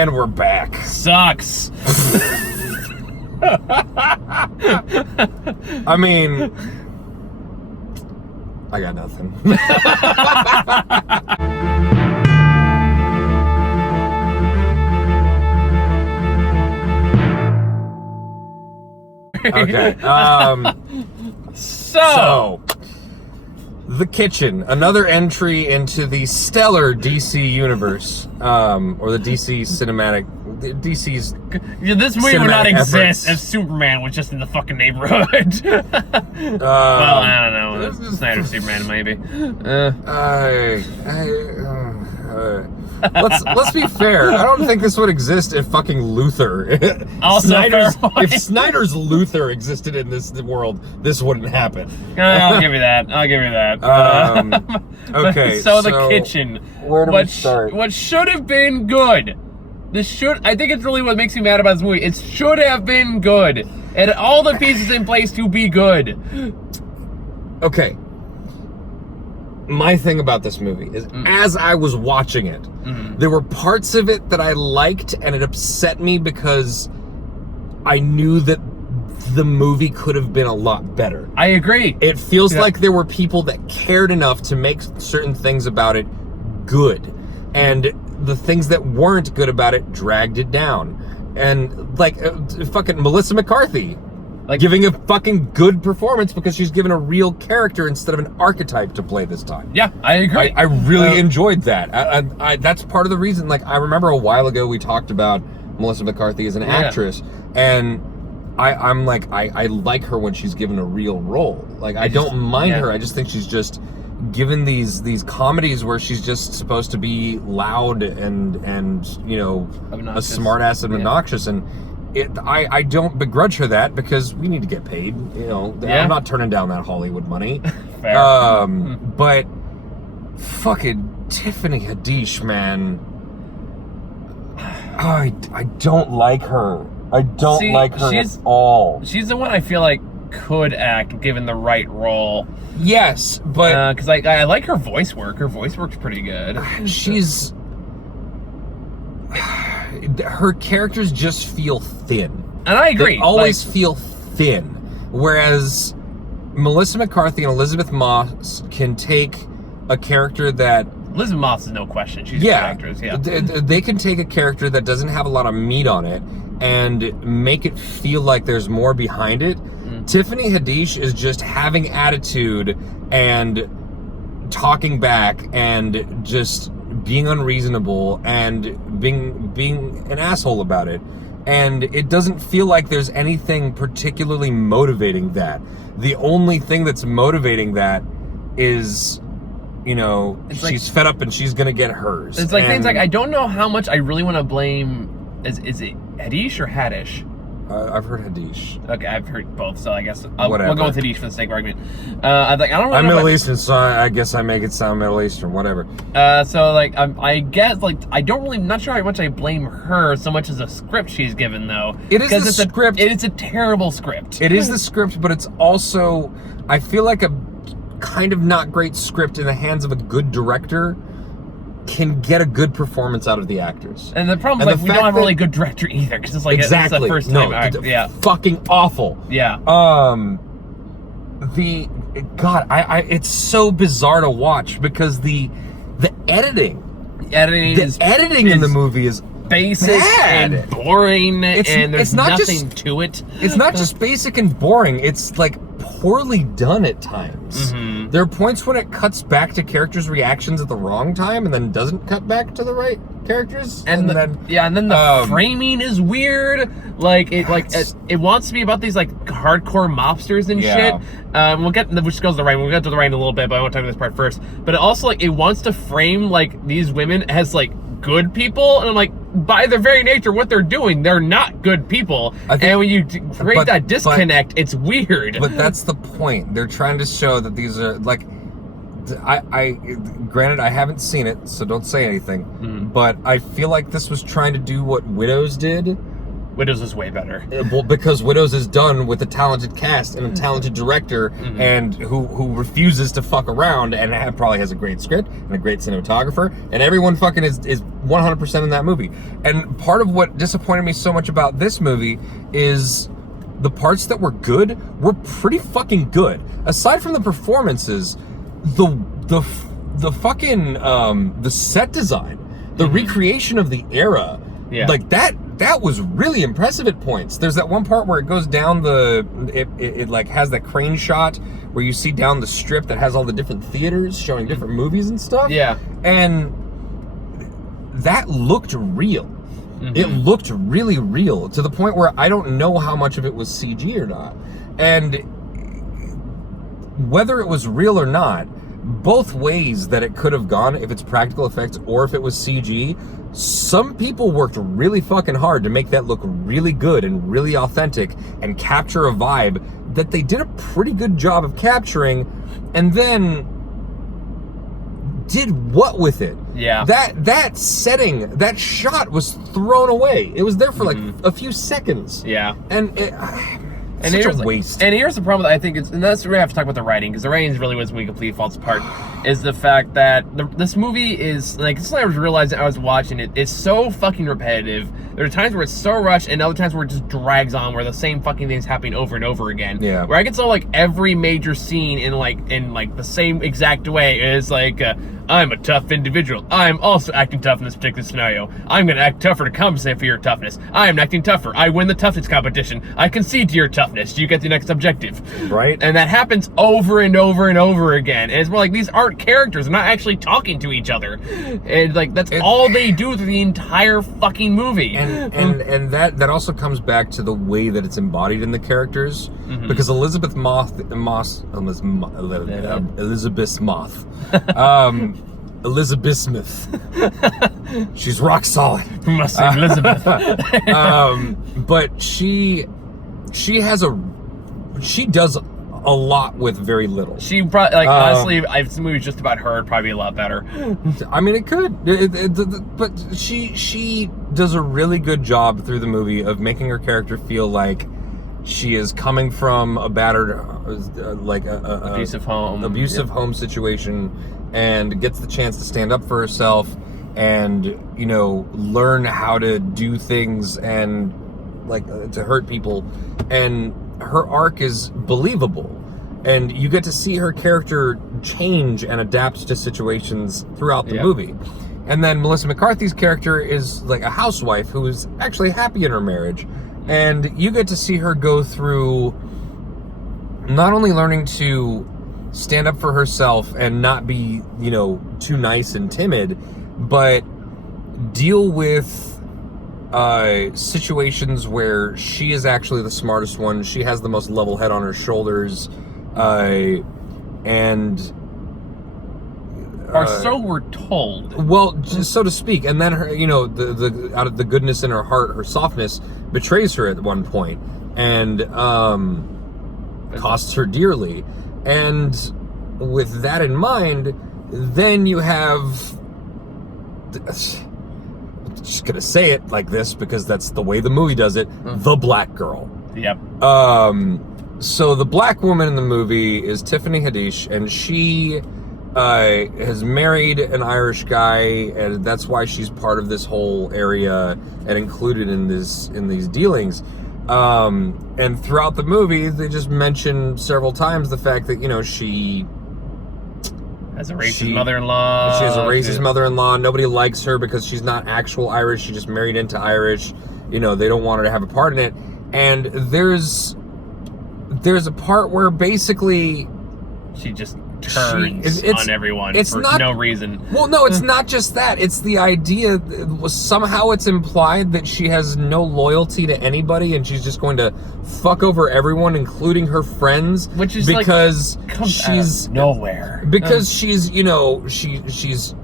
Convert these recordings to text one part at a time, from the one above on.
And we're back. Sucks. I mean, I got nothing. Okay. So, The Kitchen, another entry into the stellar DC universe, or the DC cinematic, DC's. This movie would not exist if Superman was just in the fucking neighborhood. Well, I don't know. Snyder's Superman, maybe. Let's be fair. I don't think this would exist if fucking Luthor, if Snyder's Luthor existed in this world, this wouldn't happen. I'll give you that. Okay. So The Kitchen. Where do we start? What should have been good. I think it's really what makes me mad about this movie. It should have been good. It had all the pieces in place to be good. Okay. My thing about this movie is, as I was watching it, there were parts of it that I liked, and it upset me because I knew that the movie could have been a lot better. I agree. It feels like there were people that cared enough to make certain things about it good, and the things that weren't good about it dragged it down. And like fucking Melissa McCarthy, giving a fucking good performance because she's given a real character instead of an archetype to play this time. Yeah, I agree. I really enjoyed that. I that's part of the reason. Like, I remember a while ago we talked about Melissa McCarthy as an actress, and I'm like, I like her when she's given a real role. Like, I don't mind her. I just think she's just given these comedies where she's just supposed to be loud and you know, obnoxious. A smart ass and obnoxious, and I don't begrudge her that because we need to get paid. You know, I'm not turning down that Hollywood money. Fair. But fucking Tiffany Haddish, man, I don't like her. I don't like her at all. She's the one I feel like could act given the right role. Yes, but because I like her voice work. Her voice work's pretty good. She's her characters just feel thin, and I agree. They always feel thin, whereas Melissa McCarthy and Elizabeth Moss can take a character that Elizabeth Moss is no question. She's a good actress. Yeah, they can take a character that doesn't have a lot of meat on it and make it feel like there's more behind it. Tiffany Haddish is just having attitude and talking back and just being unreasonable and being an asshole about it. And it doesn't feel like there's anything particularly motivating that. The only thing that's motivating that is, you know, she's fed up and she's gonna get hers. It's like things like, I don't know how much I really want to blame. Is it Haddish or Haddish? I've heard Haddish. Okay, I've heard both, so I guess we'll go with Haddish for the sake of argument. I don't know. I'm Middle Eastern, so I guess I make it sound Middle Eastern, whatever. So like, I guess like I don't really, not sure how much I blame her so much as a script she's given though. It is the script. It is a terrible script. It is the script, but it's also, I feel like a kind of not great script in the hands of a good director can get a good performance out of the actors. And the problem is, like, we don't have a really good director either, because it's like, it's the first time. Fucking awful. Yeah. It's so bizarre to watch because the editing in the movie is basic and boring, and there's nothing to it. It's not just basic and boring, it's like poorly done at times. There are points when it cuts back to characters' reactions at the wrong time and then doesn't cut back to the right characters. And then the framing is weird. Like it wants to be about these like hardcore mobsters and shit. Which goes to the right. We'll get to the right in a little bit, but I want to talk about this part first. But it also it wants to frame like these women as like good people, and I'm like, by their very nature, what they're doing, they're not good people. And when you create that disconnect, it's weird. But that's the point. They're trying to show that these are like, granted, I haven't seen it, so don't say anything. But I feel like this was trying to do what Widows did, Widows is way better. Well, because Widows is done with a talented cast and a talented director, and who refuses to fuck around, and probably has a great script and a great cinematographer, and everyone fucking is 100% in that movie. And part of what disappointed me so much about this movie is the parts that were good were pretty fucking good. Aside from the performances, the fucking the set design, the recreation of the era, like that was really impressive at points. There's that one part where it goes down it like has that crane shot where you see down the strip that has all the different theaters showing different movies and stuff. Yeah. And that looked real. It looked really real, to the point where I don't know how much of it was CG or not. And whether it was real or not, both ways that it could have gone, if it's practical effects or if it was CG, some people worked really fucking hard to make that look really good and really authentic and capture a vibe that they did a pretty good job of capturing, and then did what with it? Yeah. That setting, that shot was thrown away. It was there for like a few seconds. Yeah. And such a waste. And here's the problem that I think and that's where we have to talk about the writing, because the writing is really what's when completely falls apart, is the fact that this movie is, like, this is what I was realizing I was watching it, it's so fucking repetitive. There are times where it's so rushed, and other times where it just drags on, where the same fucking thing's happening over and over again. Yeah. Where I can tell, like, every major scene in the same exact way is like, I'm a tough individual. I'm also acting tough in this particular scenario. I'm going to act tougher to compensate for your toughness. I am acting tougher. I win the toughness competition. I concede to your toughness. You get the next objective. Right. And that happens over and over and over again. And it's more like, these aren't characters. They're not actually talking to each other. And like, that's all they do through the entire fucking movie. And that also comes back to the way that it's embodied in the characters. Because Elizabeth Elizabeth Smith. She's rock solid. Must say Elizabeth. But she does a lot with very little. She probably, honestly, if this movie was just about her, it'd probably be a lot better. I mean, it could, but she does a really good job through the movie of making her character feel like she is coming from a battered, abusive home situation, and gets the chance to stand up for herself and, learn how to do things and to hurt people. And her arc is believable, and you get to see her character change and adapt to situations throughout the movie. And then Melissa McCarthy's character is like a housewife who is actually happy in her marriage. And you get to see her go through not only learning to stand up for herself and not be, too nice and timid, but deal with situations where she is actually the smartest one. She has the most level head on her shoulders, or so we're told. Well, just so to speak. And then her, the out of the goodness in her heart, her softness betrays her at one point, and costs her dearly. And with that in mind, then you have, just gonna say it like this because that's the way the movie does it, the black girl. Yep. So the black woman in the movie is Tiffany Haddish, and she has married an Irish guy, and that's why she's part of this whole area and included in these dealings. And throughout the movie, they just mention several times the fact that, she has a racist mother-in-law. She has a racist mother-in-law. Nobody likes her because she's not actual Irish. She just married into Irish. They don't want her to have a part in it. And there's a part where basically she just turns on everyone for no reason. Well, no, it's not just that. It's the idea, somehow it's implied that she has no loyalty to anybody and she's just going to fuck over everyone, including her friends, which is because she's out of nowhere. Because she's, she's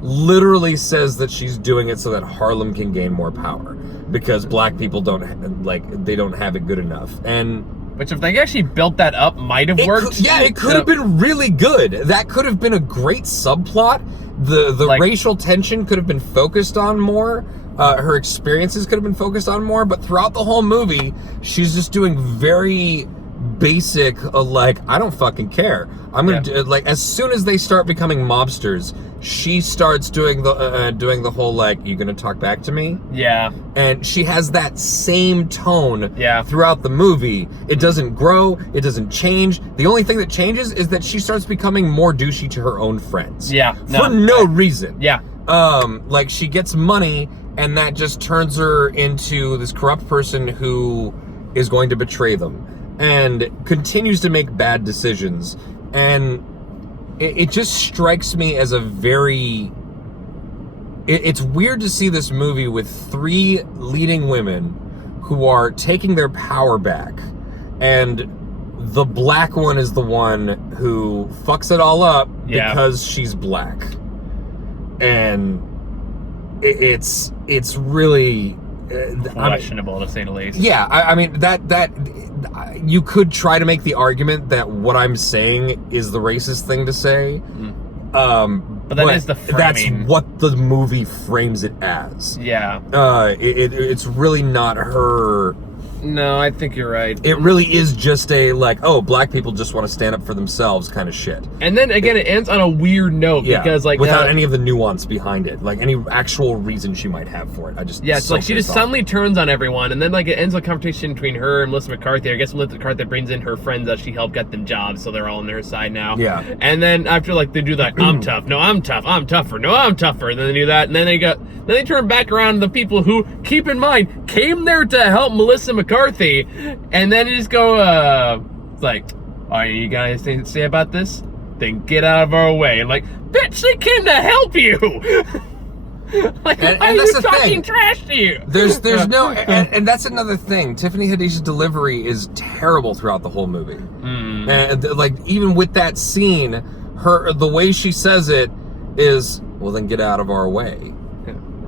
literally says that she's doing it so that Harlem can gain more power because black people don't have it good enough. And which, if they actually built that up, might have worked. It could have been really good. That could have been a great subplot. The racial tension could have been focused on more. Her experiences could have been focused on more, but throughout the whole movie, she's just doing very basic, like, I don't fucking care. I'm gonna do, like, as soon as they start becoming mobsters, she starts doing the whole, like, you gonna talk back to me? Yeah. And she has that same tone Yeah. throughout the movie. It doesn't grow, it doesn't change. The only thing that changes is that she starts becoming more douchey to her own friends. Yeah. For no reason. Yeah. Like, she gets money, and that just turns her into this corrupt person who is going to betray them, and continues to make bad decisions. And it just strikes me as a very... It's weird to see this movie with 3 leading women who are taking their power back, and the black one is the one who fucks it all up because she's black. And it's really questionable, to say the least. Yeah, I mean that you could try to make the argument that what I'm saying is the racist thing to say. But that is the framing. That's what the movie frames it as. Yeah. It's really not her. No, I think you're right. It really is just a, like, oh, black people just want to stand up for themselves kind of shit. And then again, it ends on a weird note because, like, without any of the nuance behind it, like any actual reason she might have for it. It's like she just suddenly turns on everyone, and then, like, it ends a conversation between her and Melissa McCarthy. I guess Melissa McCarthy brings in her friends that she helped get them jobs, so they're all on her side now. Yeah. And then after, like, they do that, I'm tough, no, I'm tough, I'm tougher, no, I'm tougher, and then they do that, and then they turn back around to the people who, keep in mind, came there to help Melissa McCarthy. And then you just go, like, all right, you got anything to say about this? Then get out of our way. And like, bitch, they came to help you. Like, and why are that's you the talking thing. trash to you? There's no, and that's another thing. Tiffany Haddish's delivery is terrible throughout the whole movie. And like, even with that scene, the way she says it is, well, then get out of our way.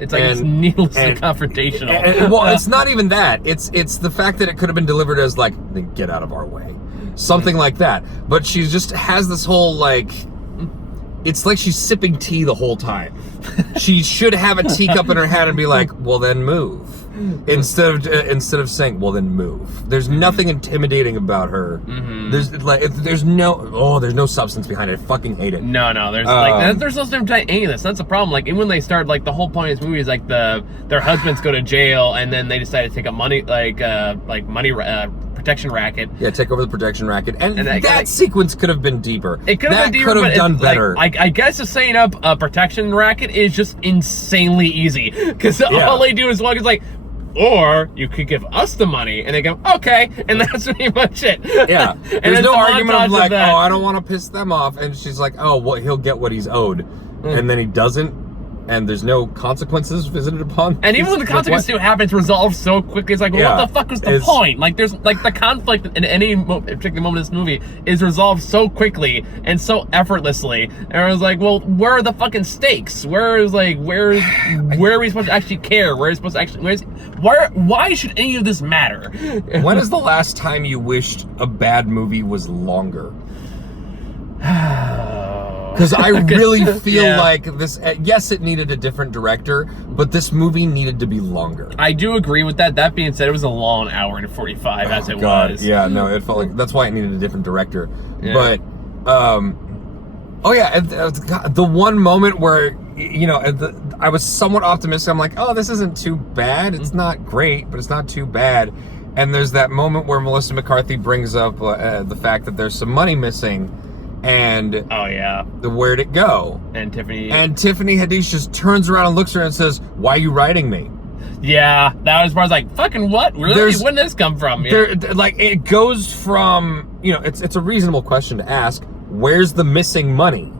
It's like, it's needlessly confrontational. Well, it's not even that. It's the fact that it could have been delivered as, like, then get out of our way. Something like that. But she just has this whole, like, it's like she's sipping tea the whole time. She should have a teacup in her hand and be like, well, then move. Instead of saying, well, then move. There's nothing intimidating about her. There's no substance behind it. I fucking hate it. No, there's like there's no substance behind any of this. That's the problem. Like, even when they start, like, the whole point of this movie is like their husbands go to jail, and then they decide to take a money protection racket. Yeah, take over the protection racket, and that sequence could have been deeper. It could have been deeper. Could have done better. Like, I guess just setting up a protection racket is just insanely easy, because all they do is walk. It's like, or you could give us the money, and they go, okay, and that's pretty much it. Yeah, and there's no argument of like, that. oh, I don't want to piss them off, and she's like, oh, well, he'll get what he's owed, and then he doesn't, and there's no consequences visited upon. And even when the consequences do happen, it's resolved so quickly. It's like, well, what the fuck was the point? Like, there's like the conflict in any particular moment of this movie is resolved so quickly and so effortlessly. And I was like, well, where are the fucking stakes? Where are we supposed to actually care? Why should any of this matter? When is the last time you wished a bad movie was longer? Because I really feel like this, yes, it needed a different director, but this movie needed to be longer. I do agree with that. That being said, it was a long hour and 45 as it was. Yeah, no, it felt like, that's why it needed a different director. Yeah. But, the one moment where, you know, I was somewhat optimistic. I'm like, oh, this isn't too bad. It's not great, but it's not too bad. And there's that moment where Melissa McCarthy brings up the fact that there's some money missing. And where'd it go? And Tiffany Haddish just turns around and looks at her and says, "Why are you writing me?" Yeah, that was where I was like, "Fucking what? Really? Where did this come from?" Yeah. Like, it goes from, you know, it's a reasonable question to ask. Where's the missing money?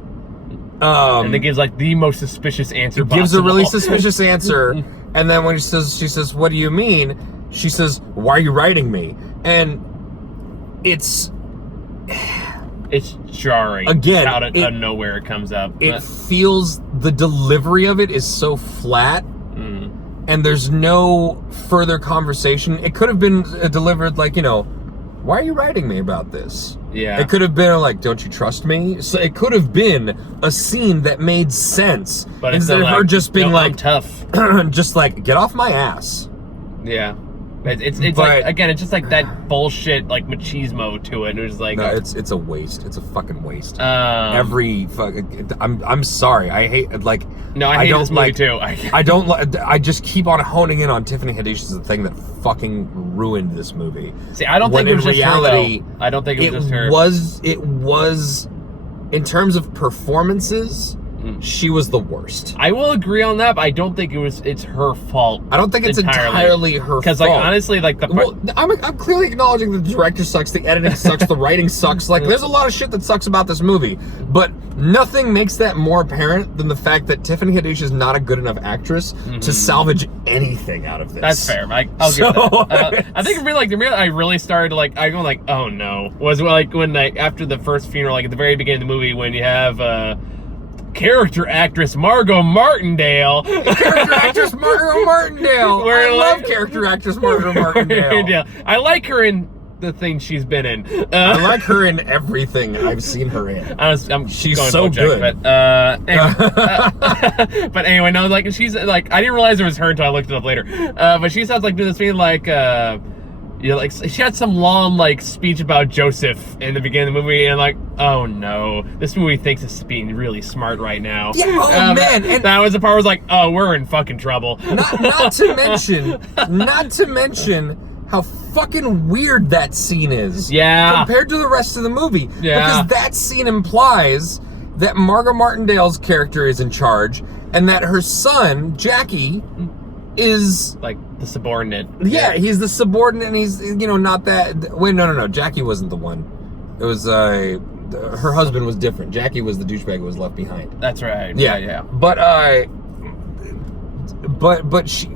And it gives like the most suspicious answer possible. Gives a really suspicious answer, and then when she says, "What do you mean?" She says, "Why are you writing me?" And it's jarring. Again, out of nowhere it comes up. It feels, the delivery of it is so flat, and there's no further conversation. It could have been delivered like, you know, why are you writing me about this? Yeah. It could have been like, don't you trust me? So it could have been a scene that made sense. But instead of her just being like, I'm tough. just like, get off my ass. Yeah. It's like, again, it's just like that bullshit like machismo to it. It was like, no, it's a waste. It's a fucking waste. I'm sorry. I hate like. No, I hate this movie too. I just keep on honing in on Tiffany Haddish as the thing that fucking ruined this movie. See, I don't think it was just her, though. I don't think it was just her. It was, in terms of performances, she was the worst. I will agree on that, but I don't think it's her fault. I don't think it's entirely her fault. Because, like, honestly, like I'm clearly acknowledging the director sucks, the editing sucks, the writing sucks. Like, there's a lot of shit that sucks about this movie, but nothing makes that more apparent than the fact that Tiffany Haddish is not a good enough actress to salvage anything out of this. That's fair. I'll give that. I think I really started like I go like, oh no, was like when after the first funeral, like at the very beginning of the movie when you have. Character actress Margot Martindale. Character actress Margot Martindale. I love character actress Margot Martindale. I like her in the things she's been in. I like her in everything I've seen her in. She's so good. But anyway, no, like she's like I didn't realize it was her until I looked it up later. But she sounds like doing this thing like. Like she had some long like speech about Joseph in the beginning of the movie, and like, oh no, this movie thinks it's being really smart right now. Yeah, oh man, and that was the part where I was like, oh, we're in fucking trouble. Not to mention how fucking weird that scene is. Yeah. Compared to the rest of the movie. Yeah. Because that scene implies that Margot Martindale's character is in charge, and that her son Jackie is like the subordinate. Yeah, he's the subordinate, and he's not that. Wait, no. Jackie wasn't the one. It was her husband was different. Jackie was the douchebag who was left behind. That's right. Yeah. But she.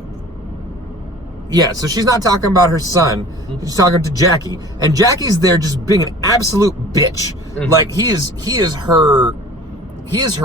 Yeah, so she's not talking about her son. She's talking to Jackie, and Jackie's there just being an absolute bitch. Like he is her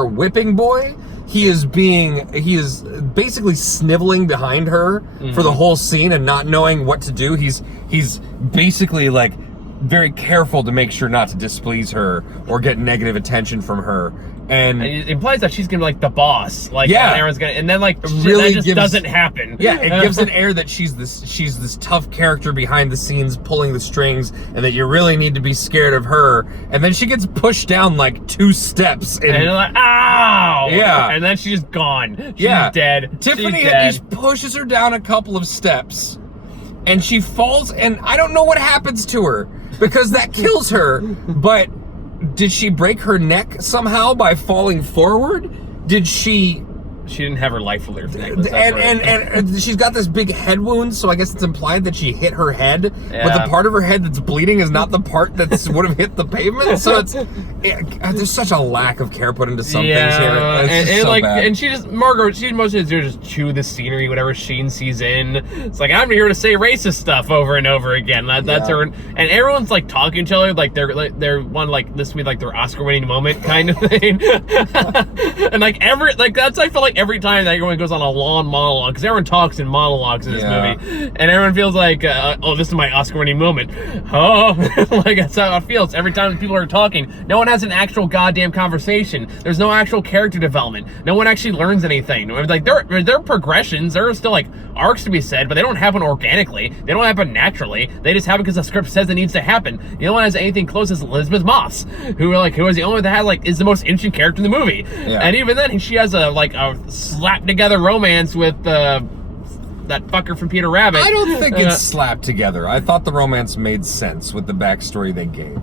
whipping boy. He is basically sniveling behind her for the whole scene and not knowing what to do. He's basically like very careful to make sure not to displease her or get negative attention from her. And it implies that she's gonna be like the boss, like Aaron's gonna, and then like really that just doesn't happen. Yeah, it gives an air that she's this tough character behind the scenes pulling the strings, and that you really need to be scared of her. And then she gets pushed down like 2 steps, and you're like, ow! Yeah, and then she's gone. She's dead. Tiffany Haddish pushes her down a couple of steps, and she falls, and I don't know what happens to her because that kills her, but. Did she break her neck somehow by falling forward? Did she... She didn't have her life alert neck. And she's got this big head wound, so I guess it's implied that she hit her head, but the part of her head that's bleeding is not the part that would have hit the pavement. So there's such a lack of care put into some things here. It's so bad. And she mostly just chew the scenery, whatever scene she's in. It's like, I'm here to say racist stuff over and over again. That's her, and everyone's like talking to her like they're one like this would be like their Oscar-winning moment kind of thing. And like that's I feel like every time that everyone goes on a long monologue, because everyone talks in monologues in this movie, and everyone feels like, oh, this is my Oscar-winning moment. Oh, like that's how it feels every time people are talking. No one has an actual goddamn conversation. There's no actual character development. No one actually learns anything. Like there are progressions. There are still like arcs to be said, but they don't happen organically. They don't happen naturally. They just happen because the script says it needs to happen. The only one that has anything close is Elizabeth Moss, who is the only one that has is the most interesting character in the movie. Yeah. And even then, she has a slapped together romance with that fucker from Peter Rabbit. I don't think it's slapped together. I thought the romance made sense with the backstory they gave.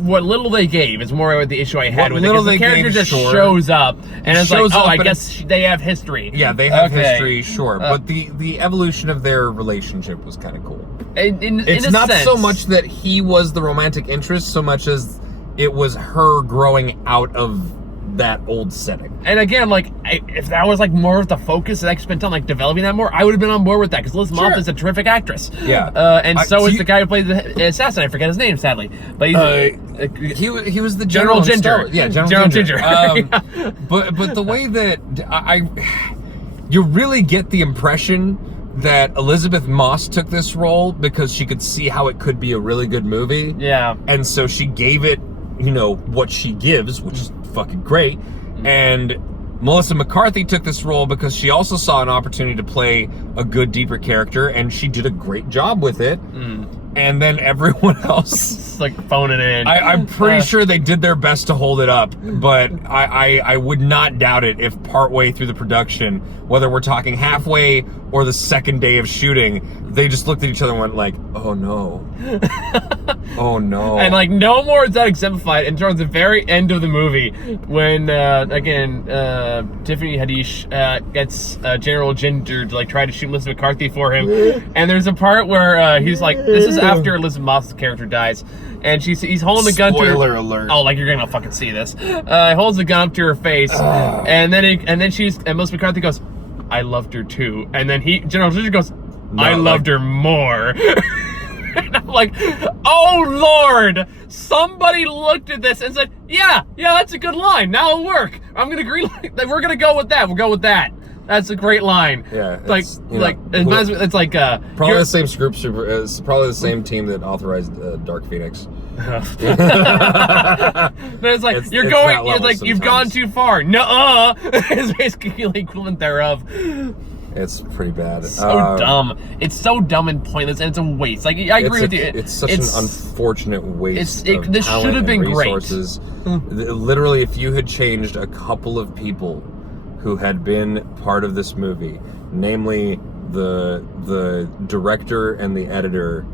What little they gave is more the issue I had with it. Because the character just shows up, and it's like, I guess they have history. Yeah, they have history, sure. But the evolution of their relationship was kind of cool. It's not so much that he was the romantic interest, so much as it was her growing out of that old setting. And again, if that was more of the focus that I spent on developing that more, I would have been on board with that, because Liz Moth is a terrific actress. Yeah. And so is the guy who played the assassin. I forget his name, sadly. But he was the General Ginger. Yeah, General Ginger. But the way that you really get the impression that Elizabeth Moss took this role because she could see how it could be a really good movie. Yeah. And so she gave it, what she gives, which is fucking great. And Melissa McCarthy took this role because she also saw an opportunity to play a good, deeper character, and she did a great job with it. And then everyone else... It's like phoning in. I'm pretty sure they did their best to hold it up, but I would not doubt it if partway through the production, whether we're talking halfway or the second day of shooting, they just looked at each other and went like, oh no. Oh no. And like no more is that exemplified in terms of the very end of the movie when Tiffany Haddish gets General Ginger to like try to shoot Melissa McCarthy for him. And there's a part where he's like, this is after Elizabeth Moss's character dies, and he's holding the gun to her. Spoiler alert. Oh, like you're gonna fucking see this. Holds the gun up to her face, and then Melissa McCarthy goes, I loved her too. And then General Ginger goes, I loved her more. And I'm like, oh Lord, somebody looked at this and said, yeah, that's a good line. Now it'll work. I'm gonna agree. We're gonna go with that. We'll go with that. That's a great line. Yeah, it's like probably the same script. It's probably the same team that authorized Dark Phoenix. But it's like you've gone too far. Nuh-uh. It's basically the equivalent thereof. It's pretty bad. So dumb. It's so dumb and pointless, and it's a waste. Like I agree with you. It's such an unfortunate waste. This should have been resources. Literally, if you had changed a couple of people who had been part of this movie, namely the director and the editor,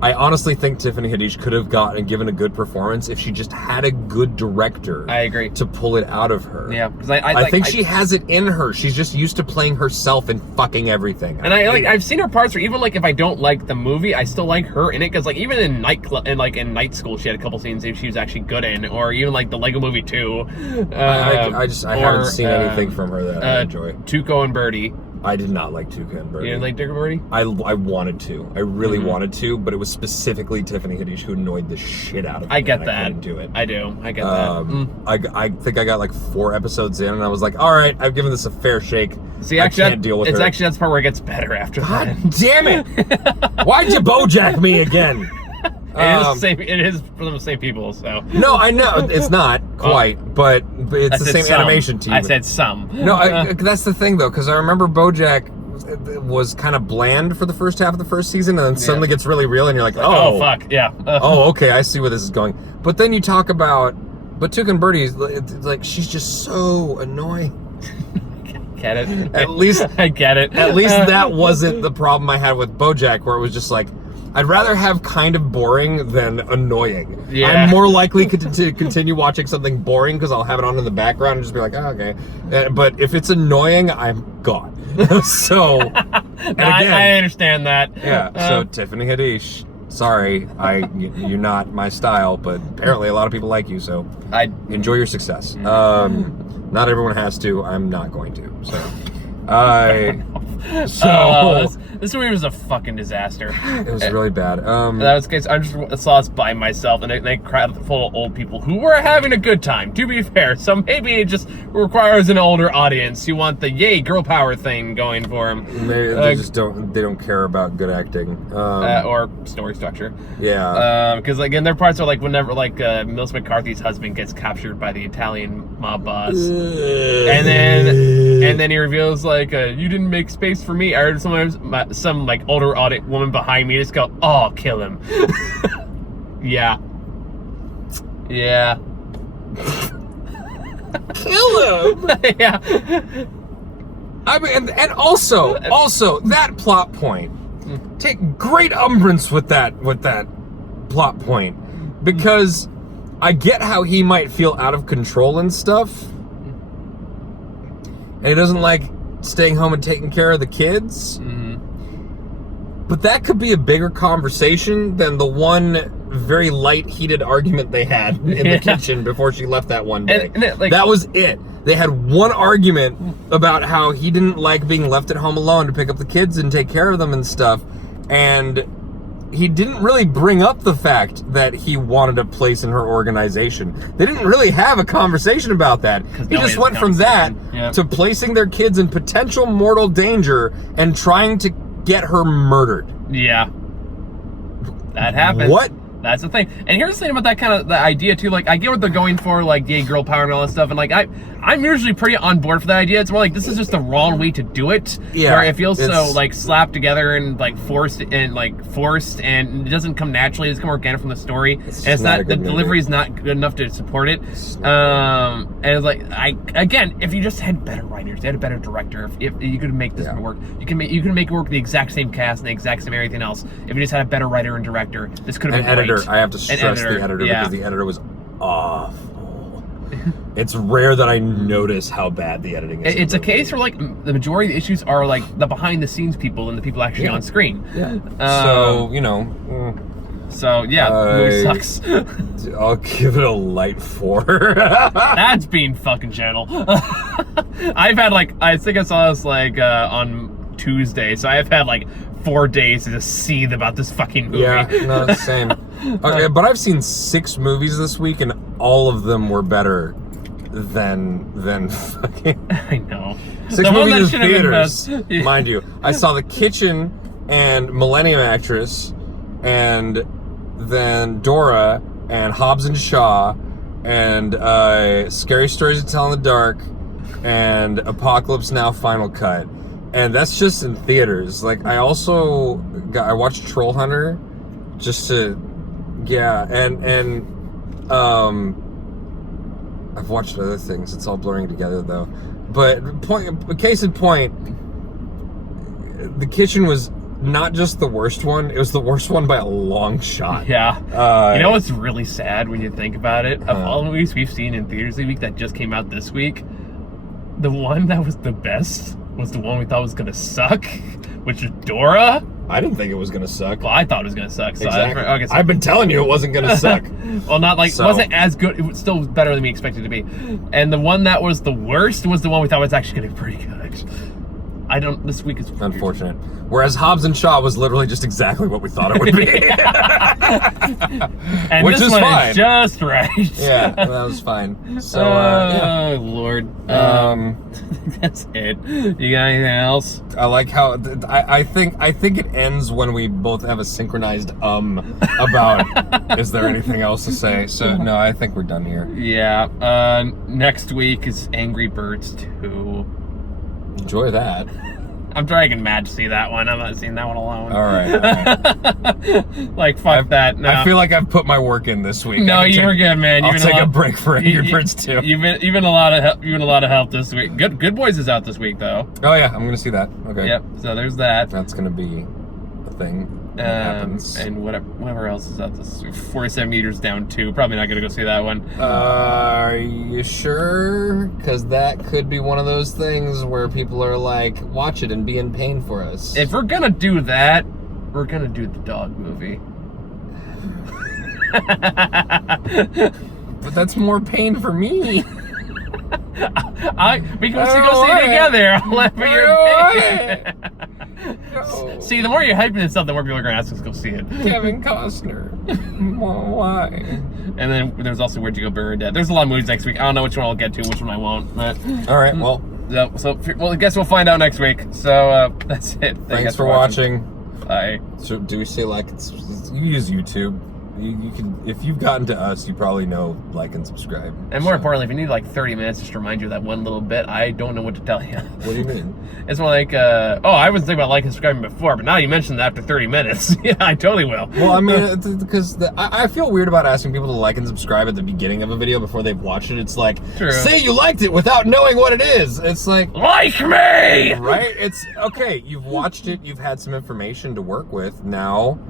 I honestly think Tiffany Haddish could have given a good performance if she just had a good director. I agree. To pull it out of her. Yeah, because I think she has it in her. She's just used to playing herself and fucking everything. And I've seen her parts where even like if I don't like the movie, I still like her in it, because like even in in Night School, she had a couple scenes that she was actually good in, or even like the Lego Movie 2. I haven't seen anything from her that I enjoy. Tuco and Birdie. I did not like Tuca and Birdie. You didn't like Tuca and Birdie? I wanted to. I really wanted to, but it was specifically Tiffany Haddish who annoyed the shit out of me. I get that. I couldn't do it. I do. I get that. I think I got like 4 episodes in, and I was like, all right, I've given this a fair shake. See, I can't deal with it. It's actually that's the part where it gets better after that. God damn it! Why'd you BoJack me again? It is from the same people, so. No, I know it's not quite, but it's the same animation team. I said some. No, that's the thing though, because I remember BoJack was kind of bland for the first half of the first season, and then suddenly gets really real, and you're like, oh fuck, yeah. Oh, okay, I see where this is going. But then you talk about, Tuca and Birdie, it's like she's just so annoying. Get it? At least I get it. At least that wasn't the problem I had with BoJack, where it was just like, I'd rather have kind of boring than annoying. Yeah. I'm more likely to continue watching something boring because I'll have it on in the background and just be like, oh, okay. But if it's annoying, I'm gone. So, and again, I understand that. Yeah. So Tiffany Haddish, sorry, you're not my style, but apparently a lot of people like you. So I enjoy your success. Not everyone has to. I'm not going to. So. This movie was a fucking disaster. It was really bad. That was the case. I just saw this by myself, and a crowd full of old people who were having a good time, to be fair. So maybe it just requires an older audience. You want the yay girl power thing going for them. Maybe they just don't care about good acting or story structure. Yeah. Because again, there are parts are like whenever Melissa McCarthy's husband gets captured by the Italian mob boss, and then he reveals like you didn't make space for me. I heard sometimes some like older woman behind me just go, oh, kill him. Yeah. Kill him. Yeah. I mean, and also that plot point. Take great umbrance with that plot point, because I get how he might feel out of control and stuff, and he doesn't like staying home and taking care of the kids. But that could be a bigger conversation than the one very light, heated argument they had in the kitchen before she left that one day. That was it. They had one argument about how he didn't like being left at home alone to pick up the kids and take care of them and stuff. And he didn't really bring up the fact that he wanted a place in her organization. They didn't really have a conversation about that. He just went from that to placing their kids in potential mortal danger and trying to get her murdered. Yeah. That happens. What? That's the thing. And here's the thing about that kind of the idea too. Like, I get what they're going for, like gay girl power and all that stuff. And like, I'm usually pretty on board for that idea. It's more like this is just the wrong way to do it. Yeah, where it feels so like slapped together and like forced, and it doesn't come naturally. It doesn't come organic from the story. And it's not the delivery is not good enough to support it. And it's like again, if you just had better writers, had a better director, if you could make this work, you can make it work with the exact same cast and the exact same everything else. If you just had a better writer and director, this could have been great. I have to stress the editor because the editor was awful. It's rare that I notice how bad the editing is. It's a case where like the majority of the issues are like the behind the scenes people and the people actually on screen. Yeah. So So yeah, the movie sucks. I'll give it a light 4. That's being fucking gentle. I've had I think I saw this on Tuesday, so I've had 4 days to just seethe about this fucking movie. Yeah, no, same. Okay, but I've seen 6 movies this week, and all of them were better than fucking. I know. 6 movies in theaters, mind you. I saw The Kitchen and Millennium Actress, and then Dora and Hobbs and Shaw, and Scary Stories to Tell in the Dark, and Apocalypse Now Final Cut. And that's just in theaters. I watched Troll Hunter just to, and I've watched other things. It's all blurring together though. But case in point, The Kitchen was not just the worst one, it was the worst one by a long shot. Yeah. You know what's really sad when you think about it? Of all the movies we've seen in theaters this week that just came out this week, the one that was the best was the one we thought was gonna suck, which is Dora. I didn't think it was gonna suck. Well, I thought it was gonna suck. So exactly. so I've been telling you it wasn't gonna suck. Well, not it wasn't as good. It was still better than we expected it to be. And the one that was the worst was the one we thought was actually gonna be pretty good. This week is unfortunate. Whereas Hobbs and Shaw was literally just exactly what we thought it would be. And which this is one fine. Is just right. Yeah, that was fine. So, oh, Lord. That's it. You got anything else? I like how I think it ends when we both have a synchronized about is there anything else to say? So no, I think we're done here. Yeah. Next week is Angry Birds 2. Enjoy that. I'm dragging Matt to see that one. I'm not seeing that one alone. All right. Fuck that. No. I feel like I've put my work in this week. No, you were good, man. I'll take a break for Angry Birds 2. You've been a lot of help. You've been a lot of help this week. Good Boys is out this week, though. Oh yeah, I'm gonna see that. Okay. Yep. So there's that. That's gonna be a thing. And whatever else is out this 47 meters down 2. Probably not gonna go see that one. Are you sure? Because that could be one of those things where people are like, watch it and be in pain for us. If we're gonna do that, we're gonna do the dog movie. But that's more pain for me. We can go see it together. I'll laugh at your pain. No. See, the more you're hyping this up, the more people are going to ask us to go see it. Kevin Costner. Why? And then there's also Where'd You Go, Buried Dead. There's a lot of movies next week. I don't know which one I'll get to, which one I won't. But all right, well. I guess we'll find out next week. So that's it. Thanks for watching. Bye. So do we say you use YouTube? You can, if you've gotten to us, you probably know like and subscribe. And more importantly, if you need 30 minutes just to remind you of that one little bit, I don't know what to tell you. What do you mean? It's more like, I was thinking about liking and subscribing before, but now you mentioned that after 30 minutes. Yeah, I totally will. Well, I mean, because I feel weird about asking people to like and subscribe at the beginning of a video before they've watched it. It's like, true. Say you liked it without knowing what it is. It's like me! Right? It's, okay, you've watched it, you've had some information to work with. Now,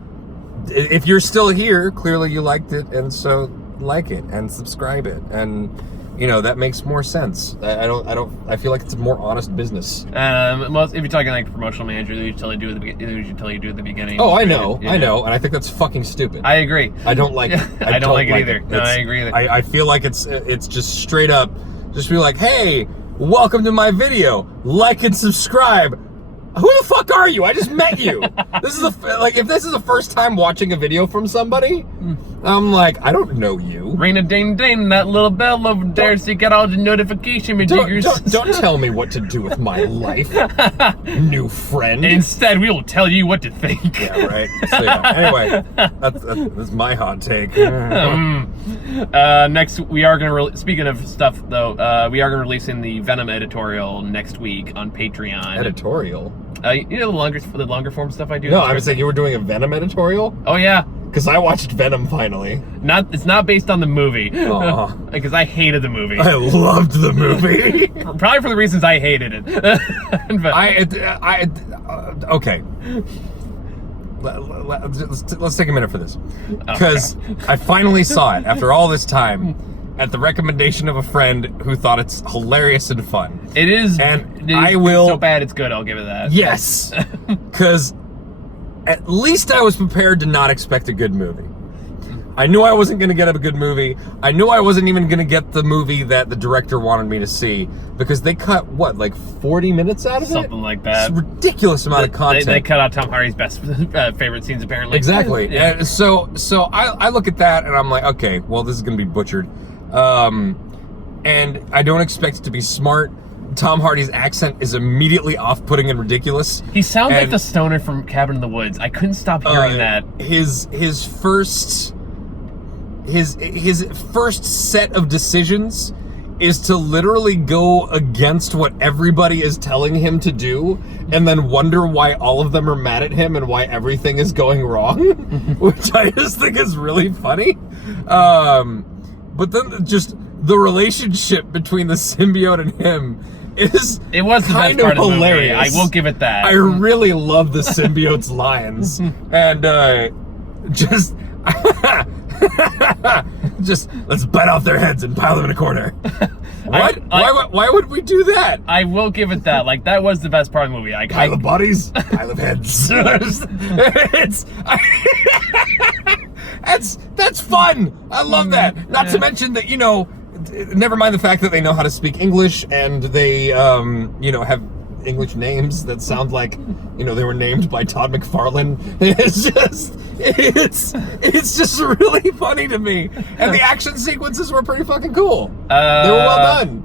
if you're still here, clearly you liked it, and so like it and subscribe it, and that makes more sense. I feel like it's a more honest business. Most if you're talking like promotional manager, they usually tell you do at the beginning. Oh, I know, and I think that's fucking stupid. I agree. I don't like it. I don't like it either. No, I agree. I feel like it's just straight up, just be like, hey, welcome to my video, like and subscribe. who the fuck are you? I just met you. This is if this is the first time watching a video from somebody, I'm like, I don't know you. Ring a ding ding, that little bell over there, so you get all the notification majigers. Don't tell me what to do with my life, new friend. Instead, we will tell you what to think. Yeah, right. So, yeah. Anyway, that's my hot take. Next, we are going to speaking of stuff though, we are going to release in the Venom editorial next week on Patreon. Editorial? You know the longer form stuff I do. No, I was saying you were doing a Venom editorial. Oh yeah. Because I watched Venom finally. It's not based on the movie. Because I hated the movie. I loved the movie. Probably for the reasons I hated it. Okay. Let's take a minute for this. Because I finally saw it after all this time at the recommendation of a friend who thought it's hilarious and fun. It is. And I will. So bad it's good, I'll give it that. Yes. Because at least I was prepared to not expect a good movie. I knew I wasn't going to get a good movie. I knew I wasn't even going to get the movie that the director wanted me to see because they cut, what, like 40 minutes out of it? Something like that. It's a ridiculous amount of content. They cut out Tom Hardy's best favorite scenes, apparently. Exactly. Yeah. So I look at that and I'm like, okay, well, this is going to be butchered. And I don't expect it to be smart. Tom Hardy's accent is immediately off-putting and ridiculous. He sounds like the stoner from Cabin in the Woods. I couldn't stop hearing that. His first set of decisions is to literally go against what everybody is telling him to do and then wonder why all of them are mad at him and why everything is going wrong, which I just think is really funny. But then just the relationship between the symbiote and him is it was the kind best part of of the hilarious. Movie. I will give it that. I really love the symbiote's lines, and just let's bite off their heads and pile them in a corner. What? Why would we do that? I will give it that. Like that was the best part of the movie. Pile of bodies, pile of heads. That's fun. I love that. Not to mention that, never mind the fact that they know how to speak English and they, have English names that sound like, they were named by Todd McFarlane. It's just really funny to me. And the action sequences were pretty fucking cool. They were well done.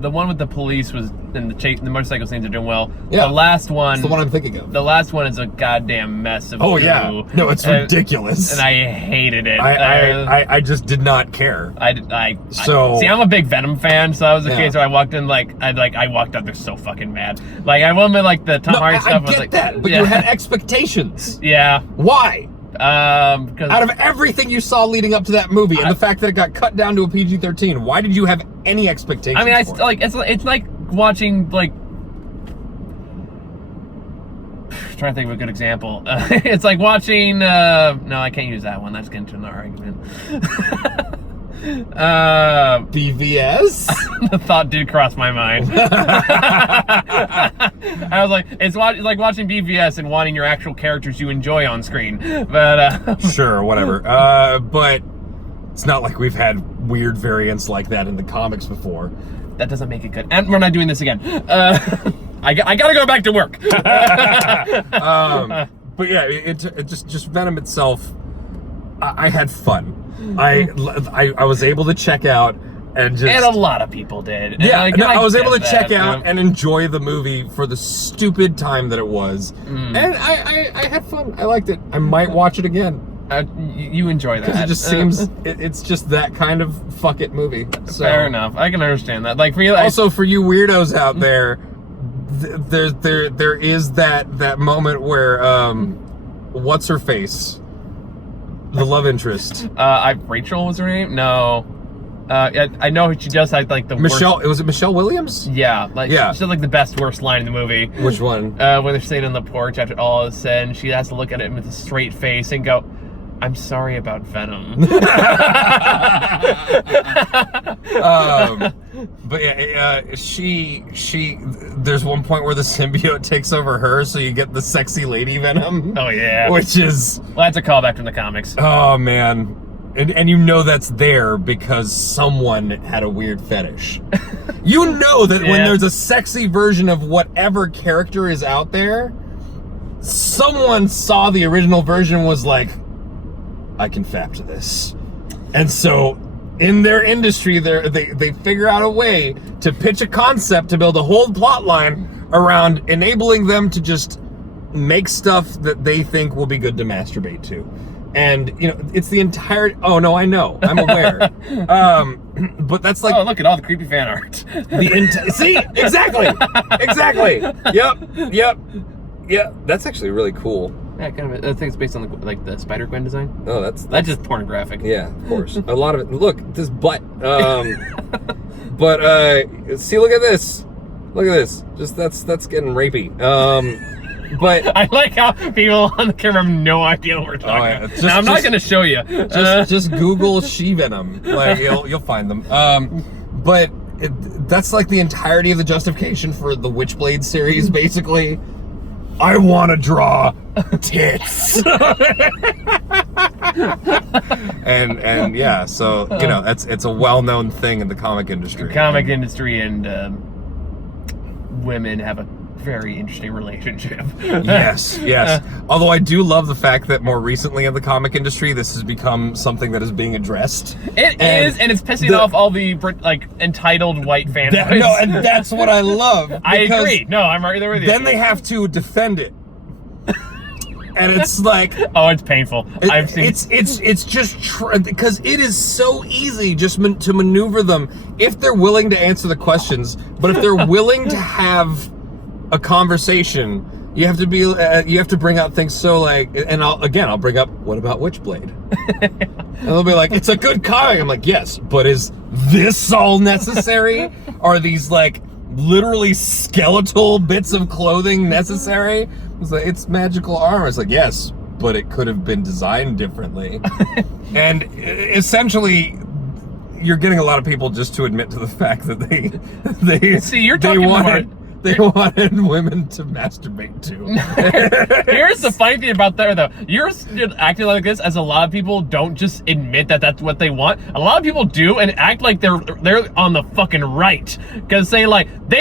The one with the police was, and the motorcycle scenes are doing well. Yeah. The last one. That's the one I'm thinking of. The last one is a goddamn mess of yeah. No, it's ridiculous. And I hated it. I just did not care. See, I'm a big Venom fan, so that was the case where I walked in I walked out there so fucking mad. Like I won't like the Tom Hardy stuff. I get that, but you had expectations. Yeah. Why? Because out of everything you saw leading up to that movie, and the fact that it got cut down to a PG-13, why did you have any expectations? I mean, it's like watching trying to think of a good example. It's like watching. No, I can't use that one. That's getting to an argument. BVS? The thought did cross my mind. I was like, it's like watching BVS and wanting your actual characters you enjoy on screen. But sure, whatever. But it's not like we've had weird variants like that in the comics before. That doesn't make it good. And we're not doing this again. I gotta go back to work. But yeah, it just Venom itself. I had fun. I was able to check out and a lot of people did. Yeah, I was able to check out and enjoy the movie for the stupid time that it was, and I had fun. I liked it. I might watch it again. You enjoy that because it just seems it's just that kind of fuck it movie. So, fair enough. I can understand that. Like for you, also for you weirdos out there, there is that moment where what's her face. The love interest. Rachel was her name? No. I know she just had like the Michelle. worst. Was it Michelle Williams? Yeah. She had like the best worst line in the movie. Which one? When they're sitting on the porch after all is said, and she has to look at him with a straight face and go, "I'm sorry about Venom." But yeah, she. There's one point where the symbiote takes over her, so you get the sexy lady Venom. Oh yeah. Which is. Well, that's a callback from the comics. Oh man, And you know that's there because someone had a weird fetish. You know that when there's a sexy version of whatever character is out there, someone saw the original version and was like, I can fap to this. And so in their industry, they figure out a way to pitch a concept to build a whole plot line around enabling them to just make stuff that they think will be good to masturbate to. And, you know, it's the entire... Oh, no, I know. I'm aware. But that's like... Oh, look at all the creepy fan art. See? Exactly! Exactly! Yep. Yeah, that's actually really cool. Yeah, kind of. I think it's based on the Spider-Gwen design. Oh, that's just pornographic. Yeah, of course. A lot of it. Look, this butt. But see, look at this. Look at this. Just that's getting rapey. But I like how people on the camera have no idea what we're talking about. Now, I'm not going to show you. Just Google she-venom. Like you'll find them. But that's like the entirety of the justification for the Witchblade series, basically. I want to draw tits. and yeah, so you know it's a well-known thing in the comic industry. The comic industry and women have a very interesting relationship. Yes. Although I do love the fact that more recently in the comic industry, this has become something that is being addressed. It is, and it's pissing off all the entitled white fanboys. No, and that's what I love. I agree. No, I'm right there with you. Then they have to defend it. And it's like, oh, it's painful. I've seen it's just because it is so easy just to maneuver them if they're willing to answer the questions. But if they're willing to have a conversation, you have to be you have to bring out things so like, and I'll bring up, what about Witchblade? And they'll be like, it's a good comic. I'm like, yes, but is this all necessary? Are these like literally skeletal bits of clothing necessary? It's like, it's magical armor. It's like, yes, but it could have been designed differently. And essentially, you're getting a lot of people just to admit to the fact that they see, you're talking about. They wanted women to masturbate to. Here's the funny thing about that, though. You're acting like this as a lot of people don't just admit that that's what they want. A lot of people do and act like they're on the fucking right. Because they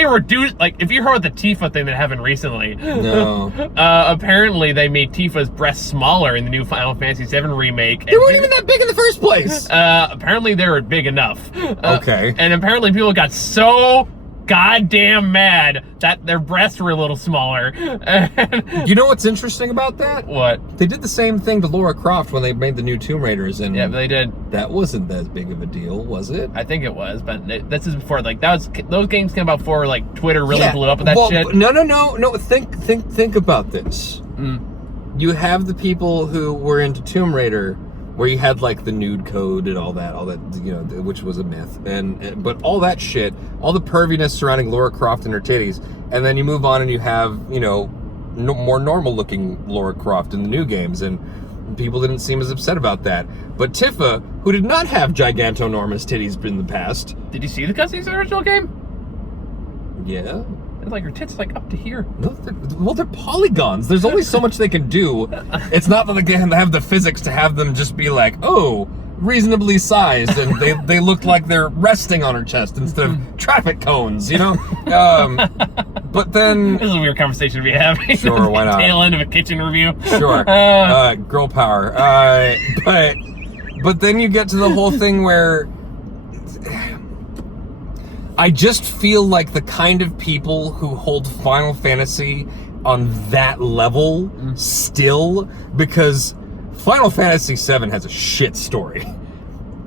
reduced, like, if you heard the Tifa thing that happened recently. No. Apparently they made Tifa's breasts smaller in the new Final Fantasy VII remake. They weren't even that big in the first place. Apparently they were big enough. Okay. And apparently people got so goddamn mad that their breasts were a little smaller. You know what's interesting about that? What? They did the same thing to Lara Croft when they made the new Tomb Raiders, and yeah, they did. That wasn't that big of a deal, was it? I think it was, but this is before those games came out before like Twitter really blew up with that shit. No. Think about this. You have the people who were into Tomb Raider, where you had like the nude code and all that, you know, which was a myth, but all that shit, all the perviness surrounding Lara Croft and her titties, and then you move on and you have, you know, more normal looking Lara Croft in the new games, and people didn't seem as upset about that. But Tifa, who did not have gigantonormous titties in the past, did you see the cutscenes in the original game? Yeah. Like her tits like up to here. No, they're polygons. There's only so much they can do. It's not that they can have the physics to have them just be like, oh, reasonably sized, and they look like they're resting on her chest instead of traffic cones, you know? But then... This is a weird conversation to be having. Sure, why not? Tail end of a kitchen review. Sure. Girl power. But then you get to the whole thing where... I just feel like the kind of people who hold Final Fantasy on that level still, because Final Fantasy VII has a shit story.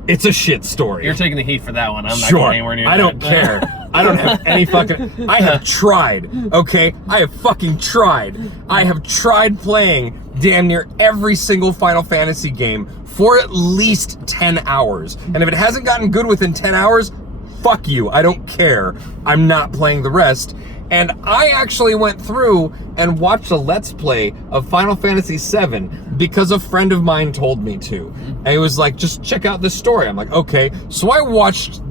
It's a shit story. You're taking the heat for that one. I'm not going anywhere near that. I don't care. I don't have any fucking... I have tried, okay? I have fucking tried. I have tried playing damn near every single Final Fantasy game for at least 10 hours. And if it hasn't gotten good within 10 hours... fuck you, I don't care. I'm not playing the rest. And I actually went through and watched a Let's Play of Final Fantasy VII because a friend of mine told me to. And he was like, just check out this story. I'm like, okay. So I watched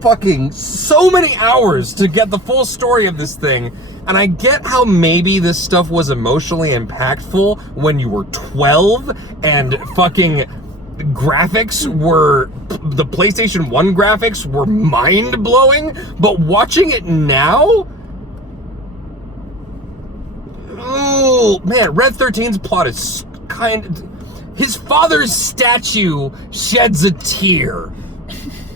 fucking so many hours to get the full story of this thing. And I get how maybe this stuff was emotionally impactful when you were 12 and fucking graphics were, the PlayStation 1 graphics were mind-blowing, but watching it now, oh man, Red 13's plot is his father's statue sheds a tear,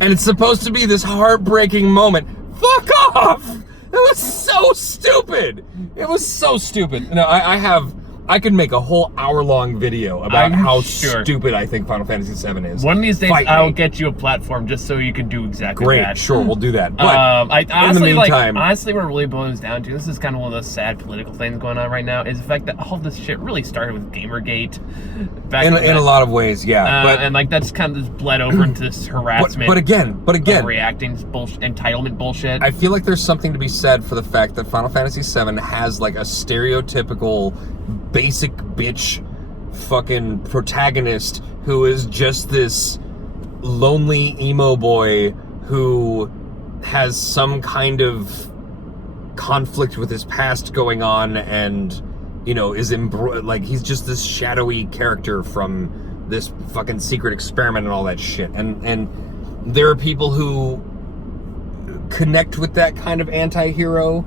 and it's supposed to be this heartbreaking moment. Fuck off! It was so stupid. It was so stupid. No, I could make a whole hour-long video about how stupid I think Final Fantasy VII is. One of these days, I'll get you a platform just so you can do exactly that. Great, sure, we'll do that. But in the meantime, honestly, what it really boils down to, this is kind of one of those sad political things going on right now, is the fact that all this shit really started with Gamergate. In a lot of ways, yeah. And like that's kind of just bled over into this harassment. But again, reacting entitlement bullshit. I feel like there's something to be said for the fact that Final Fantasy VII has like a stereotypical basic bitch fucking protagonist who is just this lonely emo boy who has some kind of conflict with his past going on, and you know is like he's just this shadowy character from this fucking secret experiment and all that shit, and there are people who connect with that kind of anti-hero.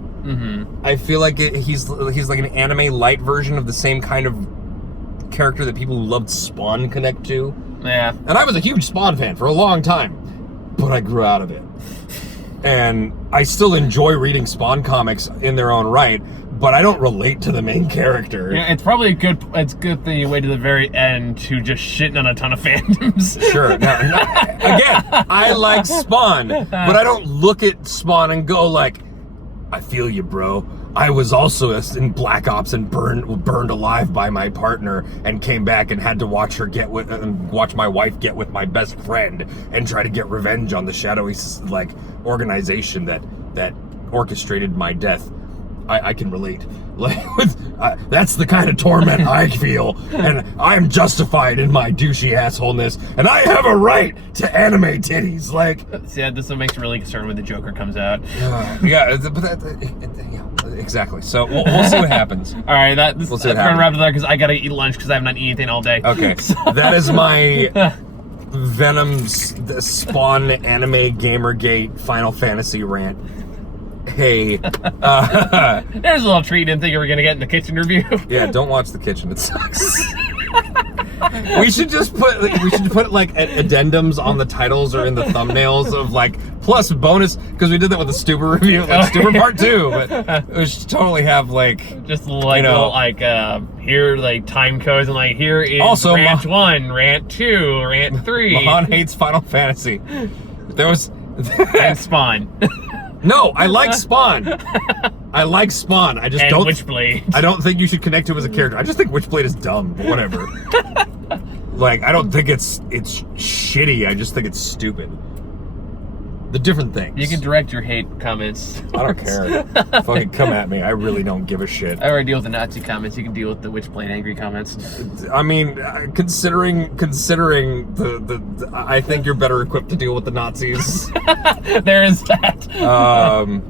I feel like he's like an anime light version of the same kind of character that people who loved Spawn connect to. Yeah. And I was a huge Spawn fan for a long time, but I grew out of it. And I still enjoy reading Spawn comics in their own right, but I don't relate to the main character. Yeah, it's probably good thing you wait to the very end to just shitting on a ton of fandoms. Sure. Now, again, I like Spawn, but I don't look at Spawn and go like, I feel you, bro. I was also in Black Ops and burned alive by my partner, and came back and had to watch my wife get with my best friend and try to get revenge on the shadowy like organization that orchestrated my death. I can relate. Like that's the kind of torment I feel, and I'm justified in my douchey assholeness, and I have a right to anime titties. Like, yeah, this one makes me really concerned when the Joker comes out. Yeah, but exactly. So we'll see what happens. All right, we'll see what happens. Wrap it there because I gotta eat lunch because I have not eaten anything all day. Okay, so that is my Venom's Spawn anime Gamergate Final Fantasy rant. Hey, there's a little treat. Didn't think you were gonna get in the kitchen review. Yeah, don't watch The Kitchen. It sucks. We should put like addendums on the titles or in the thumbnails of like plus bonus, because we did that with the Stuber review, like Stuber Part 2. But we should totally have like just like here like time codes and like here is also rant 1, rant 2, rant 3. Mahan hates Final Fantasy. There was and Spawn. No, I like Spawn. I like Spawn. I just and don't. Witchblade. I don't think you should connect to him as a character. I just think Witchblade is dumb, but whatever. Like, I don't think it's shitty. I just think it's stupid. The different things. You can direct your hate comments. I don't care. Fucking come at me. I really don't give a shit. I already deal with the Nazi comments. You can deal with the Witchblade angry comments. I mean, considering the I think you're better equipped to deal with the Nazis. There is that.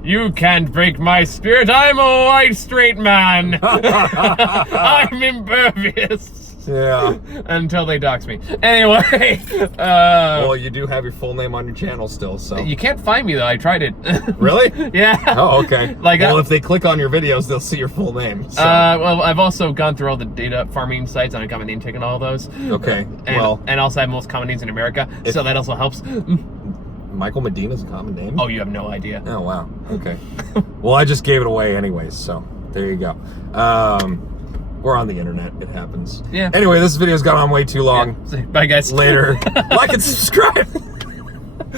You can't break my spirit. I'm a white straight man. I'm impervious. Yeah. Until they dox me. Anyway. Well, you do have your full name on your channel still, so. You can't find me though. I tried it. Really? Yeah. Oh, okay. Like, well, if they click on your videos, they'll see your full name. So. Well, I've also gone through all the data farming sites, and I got my name taken on all those. Okay. And also I have most common names in America, so that also helps. Michael Medina's a common name? Oh, you have no idea. Oh, wow. Okay. Well, I just gave it away anyways, so there you go. We're on the internet. It happens. Yeah. Anyway, this video's gone on way too long. Yeah. Bye, guys. Later. Like and subscribe.